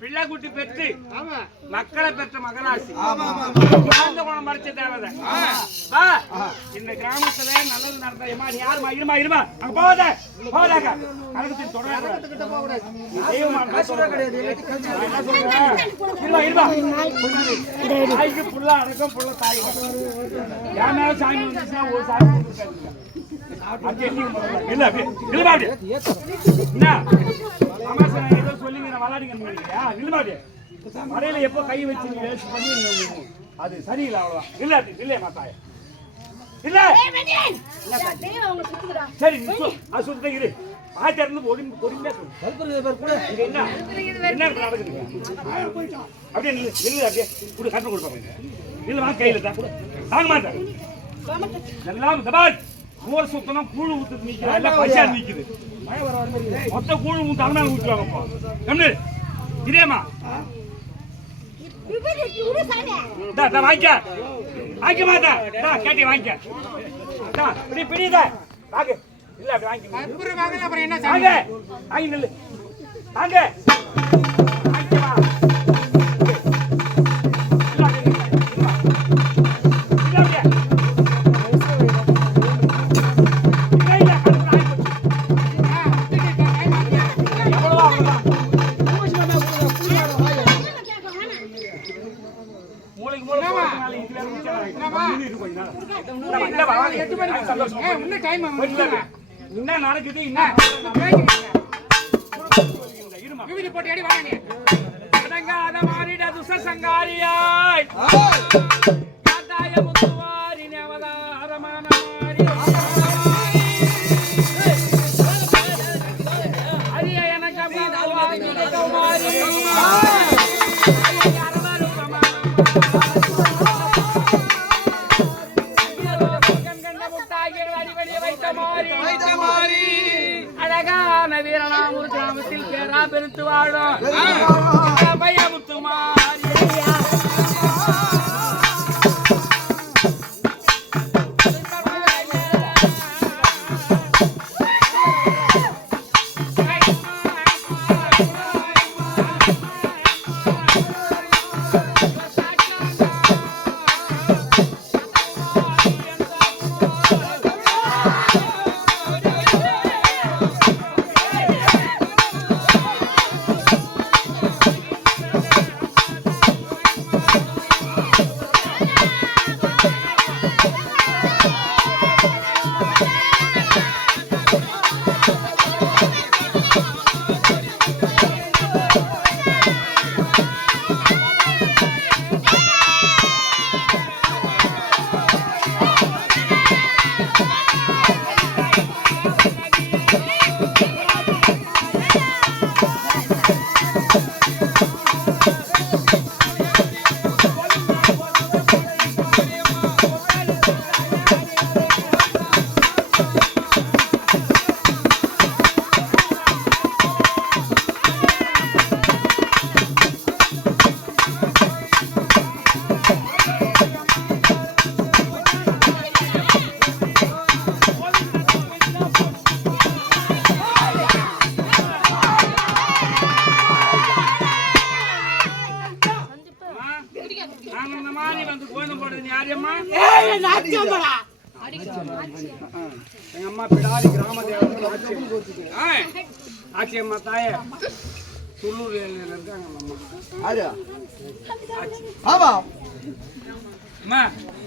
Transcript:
பிள்ளை குட்டி பெற்று மக்களை பெற்ற மகராசி குணம் மறைச்ச தேவதை இந்த கிராமத்துல நல்லது நடந்தா நீ யாருமா இருமா இருமா அங்க போகாத போகாதாங்க கணக்கத்தில் தாய்க்கு புள்ள அடக்கம் புள்ள தாய் என் மேல சாமி வந்துச்சுன்னா ஒரு சாமி இல்ல இல்ல என்ன ஏதோ சொல்லி விளையாடுங்க நிலமாடி மலையில எப்போ கை வச்சு பண்ணி அது சரியில்லை அவ்வளவுதான் இல்ல இல்லையா மாத்தாய இல்ல சரி அது சுத்த இரு ஆச்சாரம் பொறுமையா என்ன என்ன நடக்குது அப்படியே இல்ல அப்படியே கூட கட்டு கொடுப்பாங்க இல்ல வாங்க கையில தான் வாங்க மாட்டேன் எல்லாம் தபால் ஊர் சுத்தணும் கூழு ஊத்து நிக்குது எல்லாம் பச்சா நிக்குது மொத்த கூழு ஊத்து அண்ணா ஊத்துவாங்கப்பா கண்ணு இதேமா வாங்கிக்க வாங்கிக்க மாட்டா கேட்டி வாங்கிக்க இப்படி பிடித வாங்க இல்ல அப்படி வாங்கிக்க அப்புறம் என்ன வாங்க வாங்கி நில்லு வாங்க வாங்கிக்கமா என்ன நடக்குது போட்டு அடி வாங்க மாறிட துச சங்காரியாய் முத்துவாரி அவதாரமான அரிய எனக்கு அழகான வீரனாமூர் கிராமத்தில் பேரா பெருத்து வாழும் முத்துமாரி அம்மா பிடாரி கிராம ஆட்சி அம்மா தாய துள்ளூர் இருக்காங்க அம்மா